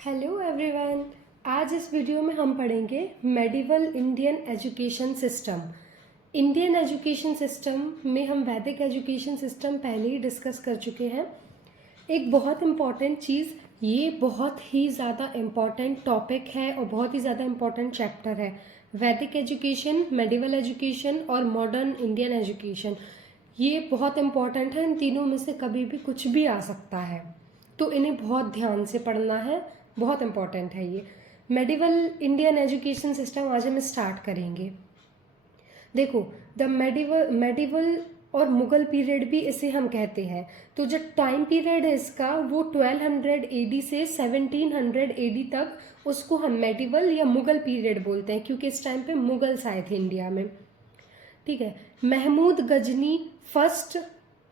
Hello everyone. आज इस video में हम पढ़ेंगे medieval Indian education system. Indian education system में हम वैदिक एजुकेशन सिस्टम पहले ही डिस्कस कर चुके हैं। एक बहुत इम्पॉर्टेंट चीज़, ये बहुत ही ज़्यादा इम्पॉर्टेंट टॉपिक है और बहुत ही ज़्यादा इम्पॉर्टेंट चैप्टर है। वैदिक एजुकेशन, मेडिवल एजुकेशन और मॉडर्न इंडियन एजुकेशन, ये बहुत इम्पॉर्टेंट है। इन तीनों में से कभी भी कुछ भी आ सकता है, तो इन्हें बहुत ध्यान से पढ़ना है, बहुत इम्पॉर्टेंट है ये। मेडिवल इंडियन एजुकेशन सिस्टम आज हम स्टार्ट करेंगे। देखो, द मेडिवल और मुगल पीरियड भी इसे हम कहते हैं। तो जो टाइम पीरियड है इसका, वो 1200 एडी से 1700 एडी तक, उसको हम मेडिवल या मुगल पीरियड बोलते हैं, क्योंकि इस टाइम पे मुगल्स आए थे इंडिया में। ठीक है। महमूद गजनी फर्स्ट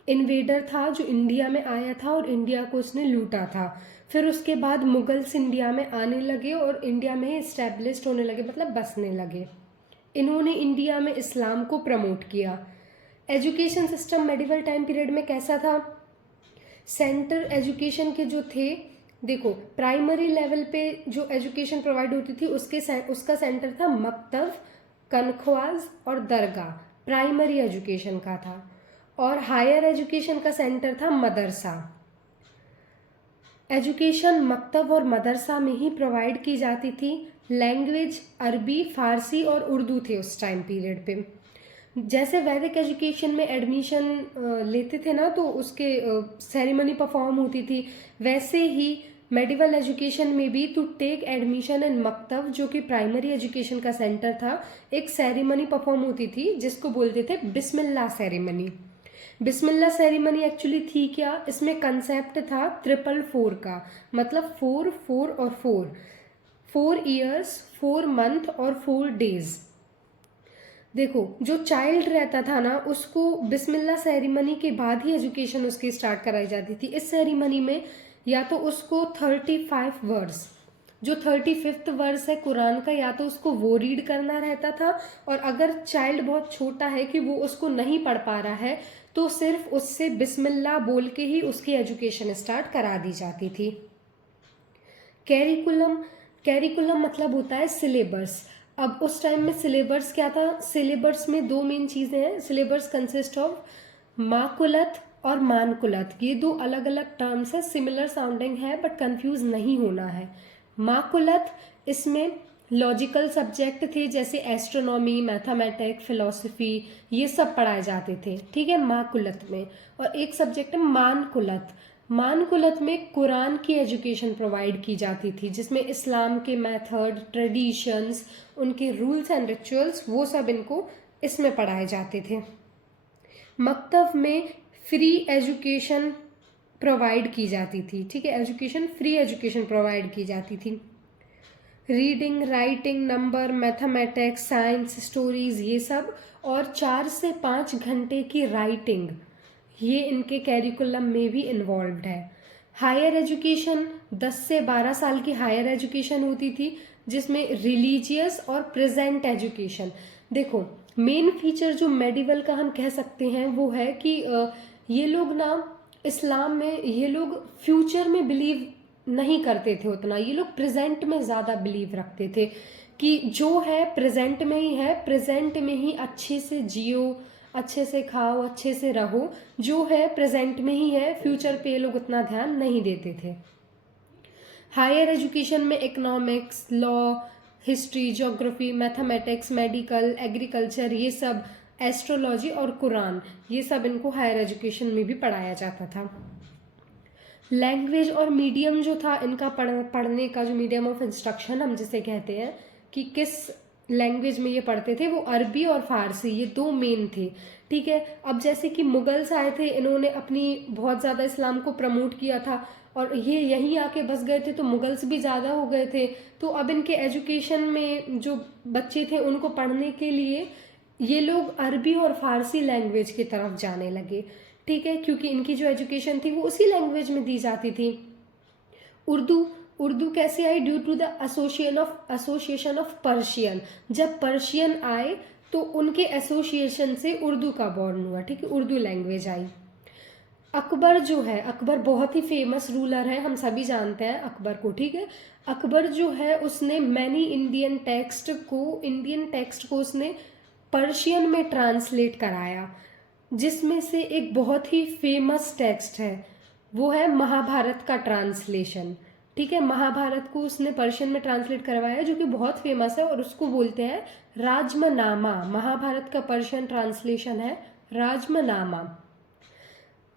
इन्वेडर था जो इंडिया में आया था और इंडिया को उसने लूटा था। फिर उसके बाद मुगल्स इंडिया में आने लगे और इंडिया में इस्टेब्लिश्ड होने लगे, मतलब बसने लगे। इन्होंने इंडिया में इस्लाम को प्रमोट किया। Education system medieval time period में कैसा था? सेंटर एजुकेशन के जो थे, देखो, प्राइमरी लेवल पे जो एजुकेशन प्रोवाइड होती थी उसका सेंटर था मकतब, कनख्वाज और दरगाह, प्राइमरी एजुकेशन का था। और हायर एजुकेशन का सेंटर था मदरसा। एजुकेशन मकतब और मदरसा में ही प्रोवाइड की जाती थी। लैंग्वेज अरबी, फारसी और उर्दू थे उस टाइम पीरियड पे। जैसे वैदिक एजुकेशन में एडमिशन लेते थे ना, तो उसके सेरेमनी परफॉर्म होती थी, वैसे ही मेडिवल एजुकेशन में भी टू टेक एडमिशन इन मकतब, जो कि प्राइमरी एजुकेशन का सेंटर था, एक सेरेमनी परफॉर्म होती थी जिसको बोलते थे बिस्मिल्लाह सेरेमनी। बिस्मिल्लाह सेरेमनी एक्चुअली थी क्या? इसमें कंसेप्ट था 444 का, मतलब 4 4 और 4 ईयर्स, 4 मंथ और 4 डेज। देखो, जो चाइल्ड रहता था ना, उसको बिस्मिल्लाह सेरेमनी के बाद ही एजुकेशन उसकी स्टार्ट कराई जाती थी। इस सेरेमनी में या तो उसको 35 वर्स, जो 35th वर्स है कुरान का, या तो उसको वो रीड करना रहता था, और अगर चाइल्ड बहुत छोटा है कि वो उसको नहीं पढ़ पा रहा है, तो सिर्फ उससे बिस्मिल्लाह बोल के ही उसकी एजुकेशन स्टार्ट करा दी जाती थी। कैरिकुलम मतलब होता है सिलेबस। अब उस टाइम में सिलेबस क्या था? सिलेबस में दो मेन चीज़ें हैं। सिलेबस कंसिस्ट ऑफ माकुलत और मानकुलत। ये दो अलग अलग टर्म्स है, सिमिलर साउंडिंग है, बट कंफ्यूज नहीं होना है। माकुलत, इसमें लॉजिकल सब्जेक्ट थे, जैसे एस्ट्रोनॉमी, मैथमेटिक्स, फिलोसफी, ये सब पढ़ाए जाते थे, ठीक है, माकुलत में। और एक सब्जेक्ट है मानकुलत। मानकुलत में कुरान की एजुकेशन प्रोवाइड की जाती थी, जिसमें इस्लाम के मेथड, ट्रेडिशंस, उनके रूल्स एंड रिचुअल्स, वो सब इनको इसमें पढ़ाए जाते थे। मकतब में फ्री एजुकेशन प्रोवाइड की जाती थी, ठीक है, एजुकेशन, फ्री एजुकेशन प्रोवाइड की जाती थी। Reading, writing, number, mathematics, science, stories, ये सब, और 4 से 5 घंटे की राइटिंग, ये इनके कैरिकुलम में भी इन्वॉल्व्ड है। हायर एजुकेशन, 10 से 12 साल की हायर एजुकेशन होती थी, जिसमें रिलीजियस और प्रेजेंट एजुकेशन। देखो, मेन फीचर जो मेडिवल का हम कह सकते हैं वो है कि ये लोग ना, इस्लाम में ये लोग फ्यूचर में बिलीव नहीं करते थे उतना, ये लोग प्रेजेंट में ज़्यादा बिलीव रखते थे कि जो है प्रेजेंट में ही है, प्रेजेंट में ही अच्छे से जियो, अच्छे से खाओ, अच्छे से रहो, जो है प्रेजेंट में ही है, फ्यूचर पे ये लोग उतना ध्यान नहीं देते थे। हायर एजुकेशन में economics, law, history, geography, mathematics, medical, agriculture, ये सब, एस्ट्रोलॉजी और कुरान, ये सब इनको हायर एजुकेशन में भी पढ़ाया जाता था। लैंग्वेज और मीडियम जो था इनका पढ़ने का, जो मीडियम ऑफ इंस्ट्रक्शन हम जिसे कहते हैं, कि किस लैंग्वेज में ये पढ़ते थे, वो अरबी और फारसी, ये दो मेन थे, ठीक है। अब जैसे कि मुगल्स आए थे, इन्होंने अपनी बहुत ज़्यादा इस्लाम को प्रमोट किया था, और ये यहीं आके बस गए थे, तो मुगल्स भी ज़्यादा हो गए थे, तो अब इनके एजुकेशन में जो बच्चे थे उनको पढ़ने के लिए ये लोग अरबी और फारसी लैंग्वेज की तरफ जाने लगे, ठीक है, क्योंकि इनकी जो एजुकेशन थी वो उसी लैंग्वेज में दी जाती थी। उर्दू कैसे आई? Due to the association of Persian. जब पर्शियन आए तो उनके एसोसिएशन से उर्दू का बॉर्न हुआ, ठीक है, उर्दू लैंग्वेज आई। अकबर जो है, अकबर बहुत ही फेमस रूलर है, हम सभी जानते हैं अकबर को, ठीक है। अकबर जो है उसने मैनी इंडियन टेक्स्ट को उसने पर्शियन में ट्रांसलेट कराया, जिसमें से एक बहुत ही फेमस टेक्स्ट है वो है महाभारत का ट्रांसलेशन, ठीक है। महाभारत को उसने पर्शियन में ट्रांसलेट करवाया जो कि बहुत फेमस है और उसको बोलते हैं राजमनामा। महाभारत का पर्शियन ट्रांसलेशन है राजमनामा।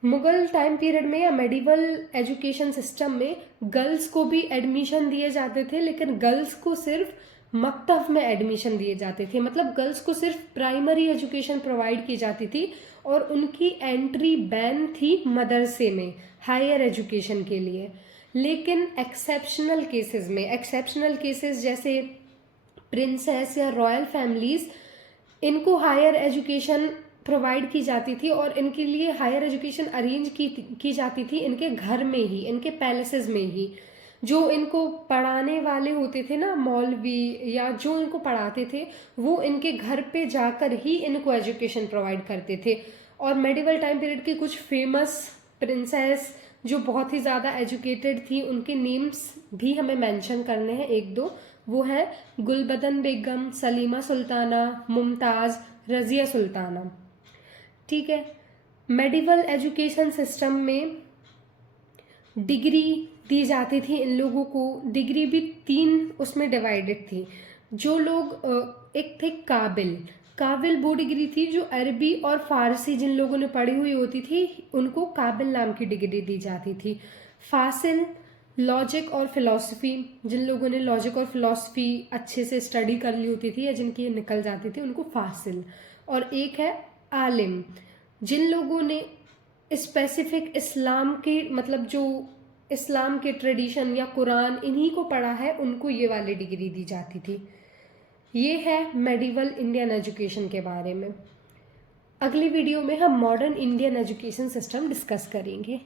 मुगल टाइम पीरियड में या मेडिवल एजुकेशन सिस्टम में गर्ल्स को भी एडमिशन दिए जाते थे, लेकिन गर्ल्स को सिर्फ मकतब में एडमिशन दिए जाते थे, मतलब गर्ल्स को सिर्फ प्राइमरी एजुकेशन प्रोवाइड की जाती थी और उनकी एंट्री बैन थी मदरसे में हायर एजुकेशन के लिए। लेकिन एक्सेप्शनल केसेस जैसे प्रिंसेस या रॉयल फैमिलीज, इनको हायर एजुकेशन प्रोवाइड की जाती थी और इनके लिए हायर एजुकेशन अरेंज की जाती थी इनके घर में ही, इनके पैलेसेस में ही। जो इनको पढ़ाने वाले होते थे ना, मौलवी या जो इनको पढ़ाते थे, वो इनके घर पे जाकर ही इनको एजुकेशन प्रोवाइड करते थे। और मेडिवल टाइम पीरियड की कुछ फेमस प्रिंसेस जो बहुत ही ज़्यादा एजुकेटेड थी, उनके नेम्स भी हमें मेंशन करने हैं एक दो। वो है गुलबदन बेगम, सलीमा सुल्ताना, मुमताज़, रज़िया सुल्ताना, ठीक है। मेडिवल एजुकेशन सिस्टम में डिग्री दी जाती थी इन लोगों को। डिग्री भी 3 उसमें डिवाइडेड थी। जो लोग एक थे काबिल वो डिग्री थी जो अरबी और फारसी जिन लोगों ने पढ़ी हुई होती थी उनको काबिल नाम की डिग्री दी जाती थी। फासिल लॉजिक और फिलॉसफी, जिन लोगों ने लॉजिक और फिलॉसफी अच्छे से स्टडी कर ली होती थी या जिनकी निकल जाती थी उनको फासिल। और एक है आलिम, जिन लोगों ने स्पेसिफिक इस्लाम के, मतलब जो इस्लाम के ट्रेडिशन या कुरान इन्हीं को पढ़ा है, उनको ये वाली डिग्री दी जाती थी। ये है मेडिवल इंडियन एजुकेशन के बारे में। अगली वीडियो में हम modern Indian education system discuss करेंगे।